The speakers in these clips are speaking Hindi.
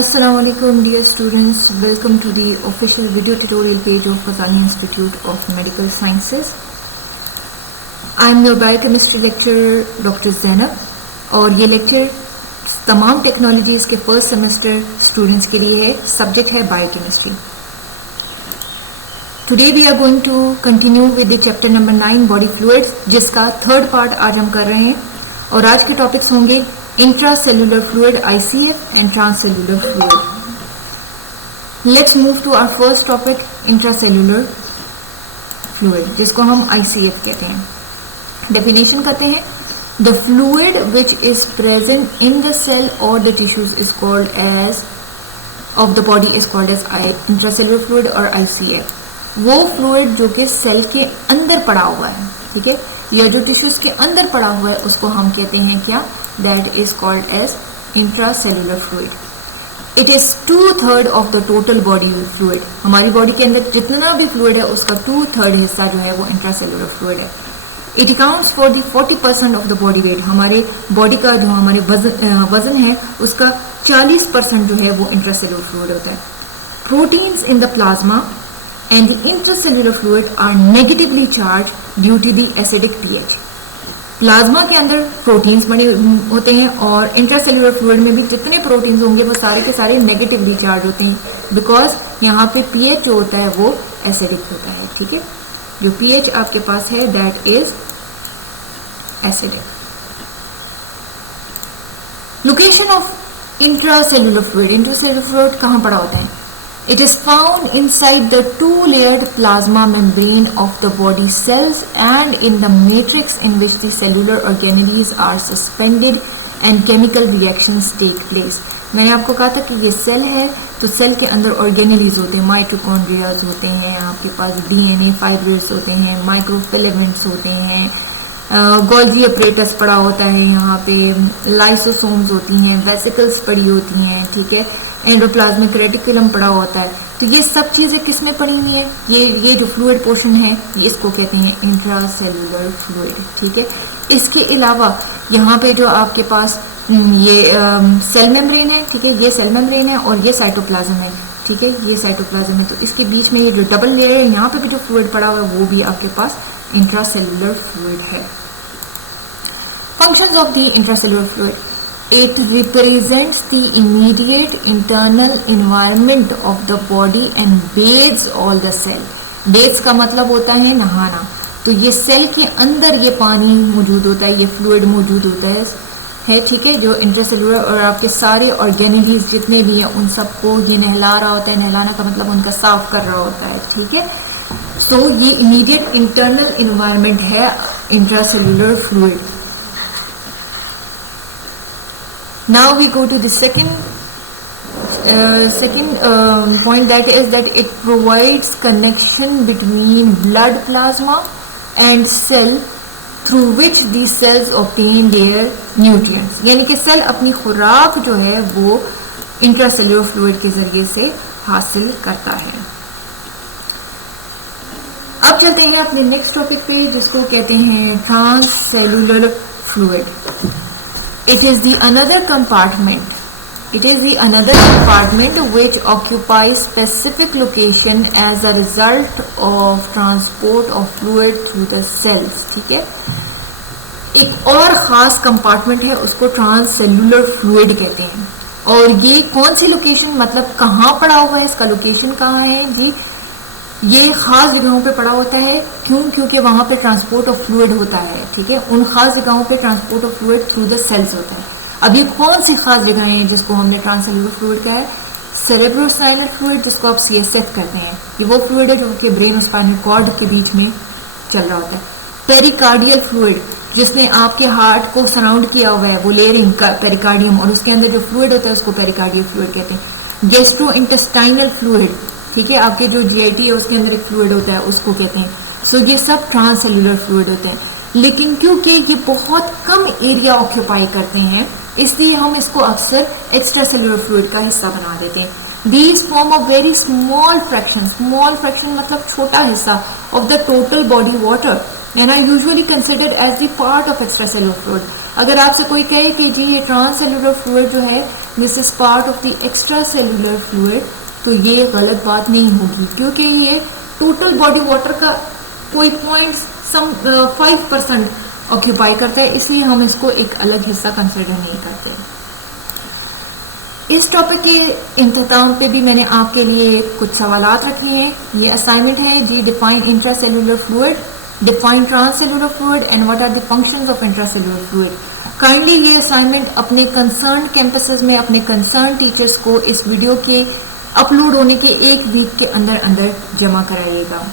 Assalamualaikum dear students, welcome to the official video tutorial page of Kazani Institute of Medical Sciences. I am your biochemistry lecturer Dr. Zainab और ये लेक्चर तमाम टेक्नोलॉजीज़ के फर्स्ट सेमेस्टर स्टूडेंट्स के लिए है. सब्जेक्ट है biochemistry. Today we are going to continue with the chapter number 9 body fluids, जिसका थर्ड पार्ट आज हम कर रहे हैं. और आज के टॉपिक्स होंगे intracellular fluid ICF and transcellular fluid. Let's move to our first topic, intracellular fluid, जिसको हम ICF कहते हैं. Definition करते हैं. The fluid which is present in the cell or the tissues is called as of the body is called as intracellular fluid or ICF. वो fluid जो कि सेल के अंदर पड़ा हुआ है, ठीक है, या जो टिश्यूज के अंदर पड़ा हुआ है उसको हम कहते हैं क्या? That is called as intracellular fluid. It is 2/3 of the total body fluid. हमारी बॉडी के अंदर जितना भी फ्लूइड है उसका 2/3 हिस्सा जो है वो इंट्रासेलुलर फ्लूइड है. It accounts for the 40% of the body weight. हमारे बॉडी का जो हमारे वजन है उसका 40% जो है वो इंट्रासेलुलर फ्लूइड होता है. Proteins in the plasma and the intracellular fluid are negatively charged due to the acidic pH. Plasma के अंदर प्रोटीन्स बने होते हैं और इंट्रासेल्युलर फ्लूइड में भी जितने प्रोटीन्स होंगे वो सारे के सारे नेगेटिवली चार्ज होते हैं, बिकॉज यहाँ पे पीएच जो होता है वो एसिडिक होता है. ठीक है, जो पीएच आपके पास है that is acidic. Location of intracellular fluid. Intracellular fluid कहाँ पड़ा होता है? It is found inside the two-layered plasma membrane of the body cells and in the matrix in which the cellular organelles are suspended and chemical reactions take place. मैंने आपको कहा था कि ये सेल है तो सेल के अंदर ऑर्गेनेलीज होते हैं, माइटोकॉन्ड्रियाज होते हैं, आपके पास डीएनए फाइब्रेट्स होते हैं, माइक्रोफिलामेंट्स होते हैं, गोल्जी अपरेटस पड़ा होता है, यहाँ पे लाइसोसोम्स होती हैं, वेसिकल्स पड़ी होती हैं, ठीक है, एंडोप्लाज्मिक रेटिकुलम पड़ा होता है. तो ये सब चीजें किसमें पड़ी हुई है? ये जो फ्लूइड पोर्शन है इसको कहते हैं इंट्रासेल्युलर फ्लूइड. ठीक है, इसके अलावा यहाँ पे जो आपके पास ये सेल मेम्ब्रेन है, ठीक है, ये सेल मेम्ब्रेन है और ये साइटोप्लाज्म है. ठीक है, ये साइटोप्लाज्म है, तो इसके बीच में ये जो डबल लेयर है यहाँ पे भी जो फ्लूइड पड़ा हुआ है वो भी आपके पास इंट्रासेल्युलर फ्लूइड है. Functions of the intracellular fluid. It represents the immediate internal environment of the body and bathes all the cell. Bathes का मतलब होता है नहाना. तो ये सेल के अंदर ये पानी मौजूद होता है, ये फ्लूइड मौजूद होता है, ठीक है, जो इंट्रासेलुलर और आपके सारे ऑर्गेनेलीज जितने भी हैं उन सबको ये नहला रहा होता है. नहलाना का मतलब उनका साफ कर रहा होता है. ठीक है, सो ये इमीडिएट इंटरनल इन्वायरमेंट है intracellular fluid. Now we go to the second point, that is that it provides connection between blood plasma and cell through which these cells obtain their nutrients. यानी कि सेल अपनी खुराक जो है वो इंट्रासेल्युलर फ्लूइड के जरिए से हासिल करता है. अब चलते हैं अपने नेक्स्ट टॉपिक पे जिसको कहते हैं ट्रांससेल्युलर fluid. It is the another compartment which occupies specific location as a result of transport of fluid through the cells. ठीक है, एक और खास कंपार्टमेंट है उसको ट्रांससेल्युलर फ्लूइड कहते हैं. और ये कौन सी लोकेशन, मतलब कहाँ पड़ा हुआ है, इसका लोकेशन कहाँ है जी? ये खास जगहों पे पड़ा होता है. क्यों? क्योंकि वहां पे ट्रांसपोर्ट ऑफ फ्लूइड होता है. ठीक है, उन खास जगहों पे transport of fluid through the cells होता है. अब ये कौन सी खास जगह है जिसको हमने ट्रांससेल्युलर फ्लूइड कहा है? सेरेब्रोस्पाइनल फ्लूइड, जिसको आप CSF कहते हैं. ये वो फ्लूइड है जो कि ब्रेन और स्पाइनल कॉर्ड के बीच में चल रहा होता है. पेरिकार्डियल फ्लूइड, जिसने आपके हार्ट को सराउंड किया हुआ है, वो लेयरिंग का पेरिकार्डियम, और उसके अंदर जो फ्लूइड होता है उसको पेरिकार्डियल फ्लूइड कहते हैं. गैस्ट्रो इंटेस्टाइनल फ्लूइड, ठीक है, आपके जो GIT है उसके अंदर एक फ्लूइड होता है उसको कहते हैं. सो ये सब ट्रांससेल्युलर फ्लूइड होते हैं. लेकिन क्योंकि ये बहुत कम एरिया ऑक्यूपाई करते हैं इसलिए हम इसको अक्सर एक्स्ट्रासेल्युलर फ्लूइड का हिस्सा बना देते हैं. These form a very small fraction मतलब छोटा हिस्सा of the total body water and are usually considered as the part of extracellular fluid. अगर आपसे कोई कहे कि जी ये ट्रांससेल्युलर फ्लूइड जो है this is part of the extra cellular fluid, तो ये गलत बात नहीं होगी, क्योंकि ये टोटल बॉडी वाटर का कोई 0.5% ऑक्यूपाई करता है, इसलिए हम इसको एक अलग हिस्सा कंसिडर नहीं करते। इस टॉपिक के इंतजाम पे भी मैंने आपके लिए कुछ सवालात रखे हैं। ये असाइनमेंट है जी, define intracellular fluid, define transcellular fluid and what are the functions of intracellular fluid. Kindly ये असाइनमेंट अपने कंसर्न कैंपसेस में अपने कंसर्न टीचर्स को इस वीडियो के अपलोड होने के 1 वीक के अंदर अंदर जमा कराइएगा।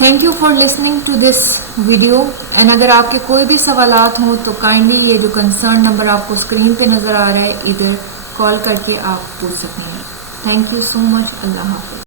Thank you for listening to this video and अगर आपके कोई भी सवालात हों तो काइंडली ये जो कंसर्न नंबर आपको स्क्रीन पे नज़र आ रहा है, इधर कॉल करके आप पूछ सकते हैं। Thank you so much. अल्लाह हाफ़िज़।